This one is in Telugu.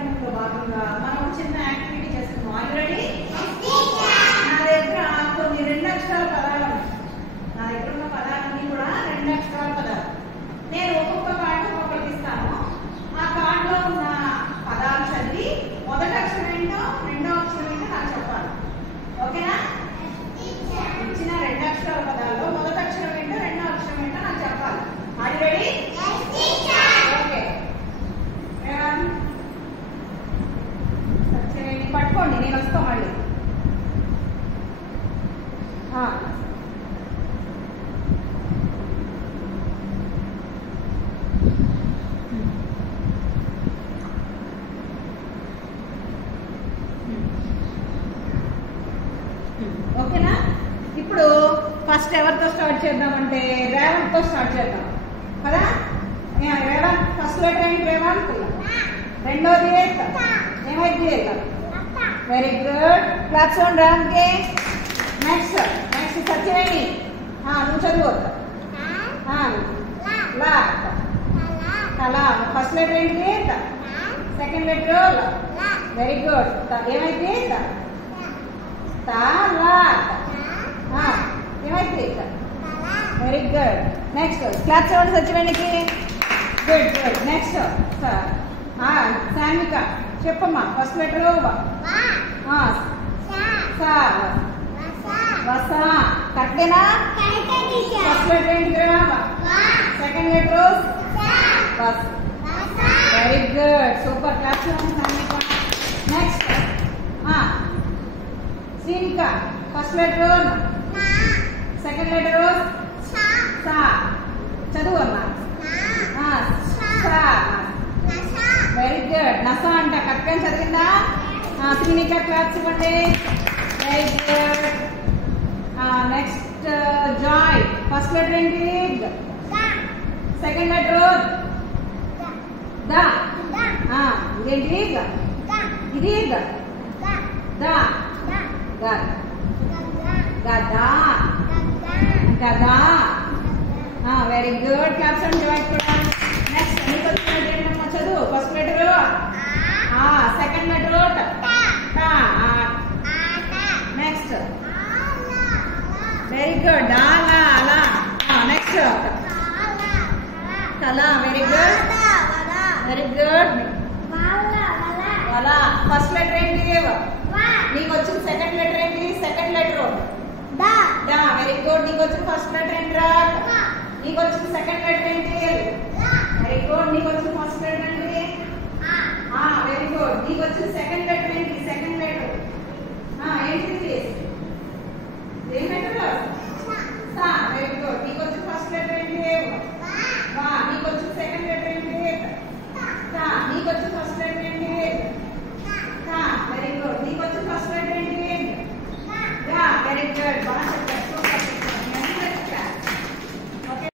కార్యక్రమంలో భాగంగా మనం చిన్న యాక్టివిటీ చేస్తున్నాం. ఆల్రెడీ నా దగ్గర కొన్ని 2 అక్షరాల పదాలు ఉన్నాయి. నా దగ్గర ఉన్న పదాలన్నీ కూడా 2 అక్షరాల పదాలు. నేను ఒక్కొక్క కార్డు ఒక్కొక్కరికి ఇస్తాను. ఆ కార్డులో ఉన్న పదాలు చదివి మొదటి అక్షరం ఏంటో రెండో అక్షరం ఏంటో నాకు చెప్పాలి. ఓకేనా? ఇచ్చిన 2 అక్షరాల పదాల్లో మొదటి అక్షరం ఏంటో రెండో అక్షరం ఏంటో నాకు చెప్పాలి. Are you ready? ఓకే. పట్టుకోండి, నేను వస్తాను మళ్ళీ. ఓకేనా? ఇప్పుడు ఫస్ట్ ఎవరితో స్టార్ట్ చేద్దామంటే రేవంత్తో స్టార్ట్ చేద్దాం కదా. రేవంత్ ఫస్ట్ లెటర్ ఏంటి? రేవంత్. రెండోది ఏమైంది? Very good. Claps on Revanth కి. నెక్స్ట్ సత్యవేణి, నువ్వు చదువు. లా. కళా. ఫస్ట్ లెటర్ ఏంటి? Second letter. Very good. ఏమైంది? ఏమైంది? Very good. Next claps on సత్యవేణికి. Good good. నెక్స్ట్ సామిక, చెప్పమ్మా. ఫస్ట్ లెటర్ వస. కరెక్టేనా? ఫస్ట్ లెటర్ ఏంటి? సెకండ్ లెటర్ బస్. Very good. Super. Claps Samika. Next Sinika. First letter second letter సా. చదువు అమ్మా. Very good. నసా అంట. కరెక్ట్గా చదివిందా? సీనిక క్లాప్స్ ఇవ్వండి. Very good. Next Joy. First letter ఏంటి? సెకండ్ లెటర్ దా. ఇదేంటి? ఇది దా. గదా. గదా. Very good. Claps and Joy కూడా. నెక్స్ట్ ఏంటమ్మా? చదువు. First letter second letter next. Very good. అలా. నెక్స్ట్ కళ. Very good. Very good. వలా. ఫస్ట్ లెటర్ ఏంటి? నీకు వచ్చిన సెకండ్ లెటర్ ఏంటి? సెకండ్ లెటర్ దా. Very good. నీకు వచ్చిన ఫస్ట్ లెటర్ ఏంటిరా? నీకు వచ్చిన సెకండ్ లెటర్ ఏంటి? Very good. నీకు వచ్చిన ఫస్ట్ లెటర్ ఏంటి? Very good. నీకు వచ్చిన సెకండ్ లెటర్